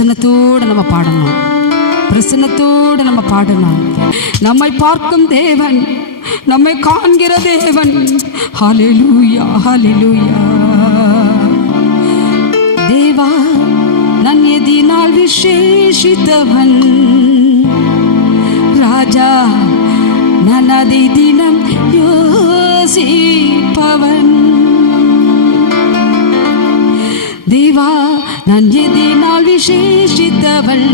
பிரசன்னத்தோடு நம்ம பாடணும், பிரசன்னத்தோடு நம்ம பாடணும். நம்மை பார்க்கும் தேவன், நம்மை காண்கிற தேவன். ஹல்லேலூயா, ஹல்லேலூயா. தேவா நான் எதினால் விசேஷித்தவன், ராஜா நான் அதை தினம் யோசிப்பவன். தேவா நான் எதினால் விசேஷித்தவள்,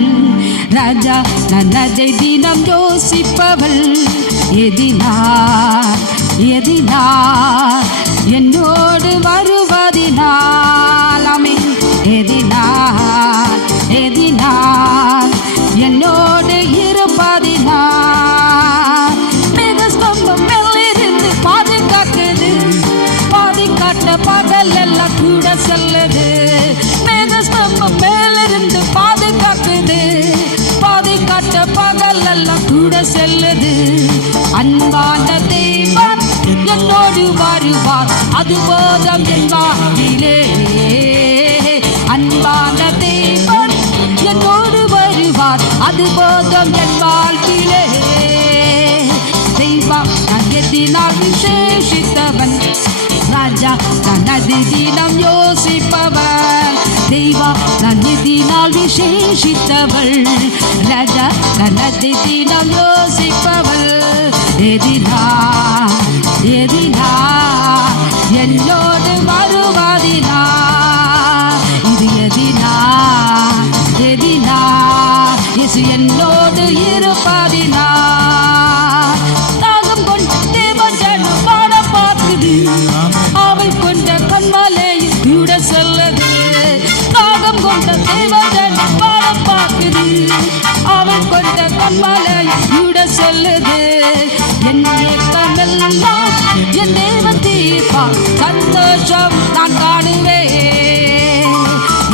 ராஜா நான் அதை தினம் யோசிப்பவள். எதினார் எதினார் என்னோடு வருவதினால், ஆமென். எதினார் எதினார் என்னோடு இருப்பதினால், மேகஸ்தம்பம் மேலிருந்து பாதுகாக்குது, பாதுகாட்ட பகல் எல்லாம் கூட செல்லுது. மேகஸ்தம்பம் மேலிருந்து பாதுகாக்குது, பாதுகாட்ட பகல் எல்லாம் கூட செல்லுது. அன்பான தேவன் என்னோடு வருவார், அது போதும் என் வாழ்விலே. அன்பான தேவன் என்னோடு வருவார், அது போதும் என் வாழ்விலே. தெய்வம் நான் எதினால் விசேஷித்தவன், ராஜா நான் அதை தினம் யோசிப்பவன். தெய்வா நான் எதினால் விசேஷித்தவள், ராஜா நான் அதை தினம் யோசிப்பவள். எதினார் எதினார் என்னோடு வருவதினார், இது எதினார் எதினார் இயேசு என்னோடு இருப்பதினார். தாகம் கொண்ட தேவஜனம் பாட பார்க்குது, அவள் கொண்ட கண்மலையில் கூட செல்லுது. தாகம் கொண்ட தேவஜனம் பாட பார்க்குது, அவள் கொண்ட கண்மலையில் கூட செல்லுது. என் ஏக்கமெல்லாம் என் தேவன் தீர்ப்பார், சந்தோஷம் நான் காணுவேன்.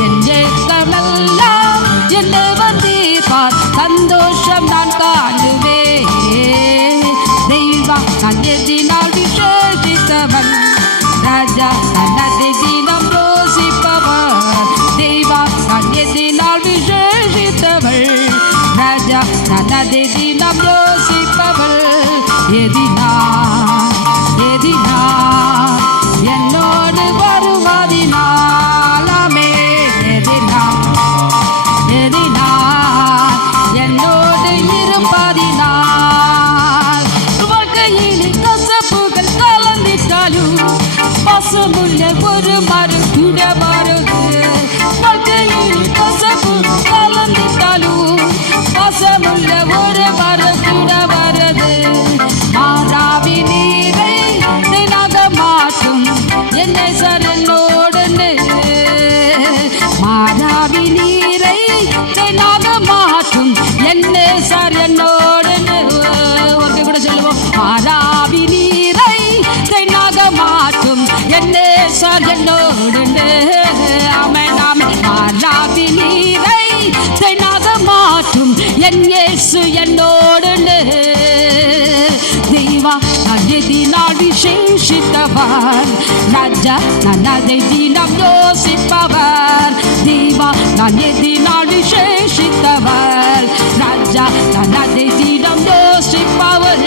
என் ஏக்கமெல்லாம் என் தேவன் தீர்ப்பார், சந்தோஷம் நான் காணுவேன். தெய்வா நான் எதினால் விசேஷித்தவன், ராஜா நான் அதை தினம் யோசிப்பவன். தெய்வா நான் எதினால் விசேஷித்தவள், ராஜா நான் அதை தினம் யோசிப்பவள். எதினார் எதினார் என்னோடு வருவதினால், ஆமென். எதினார் எதினார் என்னோடு இருப்பதினால், வாழ்க்கையிலே கசப்புகள் கலந்திட்டாலும் பசுமுள்ள ஒரு மரம் கூட வருது. வாழ்க்கையில் கசப்பு கலந்திட்டாலும் பசுமுள்ள ஒரு மரம் கூட வருது. மாறாவி நீரை தேனாக மாற்றும் என்னை சரணோடு, மாறாவி நீரை தேனாக மாற்றும் என்னை சரணோடு. ஒருக்க கூட சொல்லுவோம், மாறாவி நீரை தேனாக மாற்றும் என்னை சரணோடு. ஆமென் ஆமென். மாறாவி நீரை தேனாக மாற்றும் என் இயேசு என்னோடு. தெய்வா நான் எதினால் விசேஷித்தவன், ராஜா நான் அதை தினம் யோசிப்பவன். தெய்வா நான் எதினால் விசேஷித்தவன், ராஜா நான் அதை தினம் யோசிப்பவள்.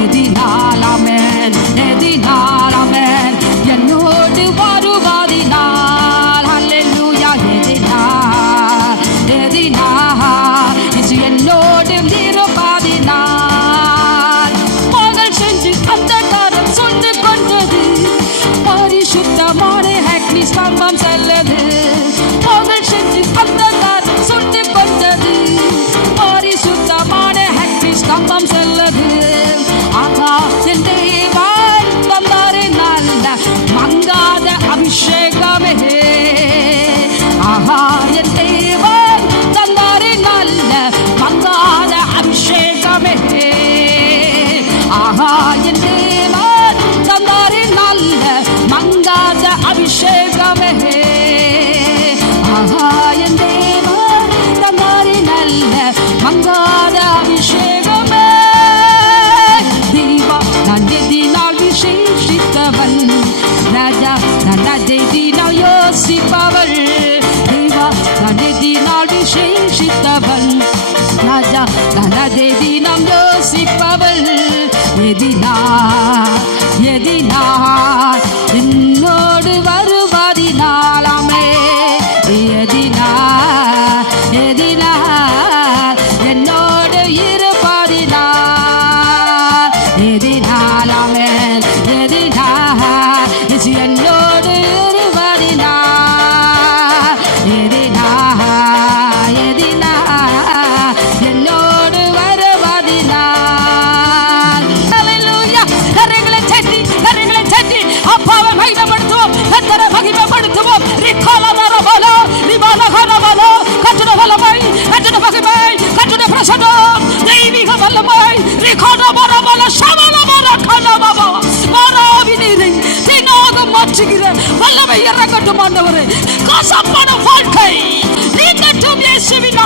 எதினால் ஆமென், எதினால் ஆமென் என்னோடு வருவதினால், ஹல்லேலூயா. எதினால் எதினால் இயேசு என்னோடு இருப்பதினால், மகள் சென்று அந்த காரம் சொந்து கொண்டது, பரிசுத்தமான அக்னி ஸ்தம்பம் செல்லது. மகள் சென்று அந்த காரம் சொந்து கொண்டது, பரிசுத்தமான அக்னி ஸ்தம்பம் செல்லது. ஆகா என் தேவன் தந்தாரே நல்ல மங்காத அபிஷேகமே, ஆகா என் தேவன் தந்தாரே நல்ல மங்காத அபிஷேகமே, ஆகா என் தேவன் தந்தாரே நல்ல மங்காத அபிஷேகமே. ராஜா தனதே தினம் யோசிப்பவள் எதினார் என்னோடு வருவதினாலாமே எதினார் என்னோடு இருப்பதினார் எதினாலாமே எதினார் என்னோடு இருப்பதினார் எதினார் என்னோடு வருவதினார். ஹல்லேலூயா. கரங்களை தட்டி அப்பாவை மகிமைப்படுத்துவோம், கர்த்தரை மகிமைப்படுத்துவோம். ரிகாலதரபல ரிபாலகரபல கர்த்தருடைய வல்லமை, கர்த்தருடைய மகிமை, கர்த்தருடைய பிரசன்னம், தெய்வீக வல்லமை. ரிகாலதரபல ஷவலபல கலபபா மாராவினீரை தீனாக மாற்றுகிற வல்லமை இறங்கட்டும் ஆண்டவரே. கசப்பான வாழ்க்கை நீங்கட்டும் இயேசுவின்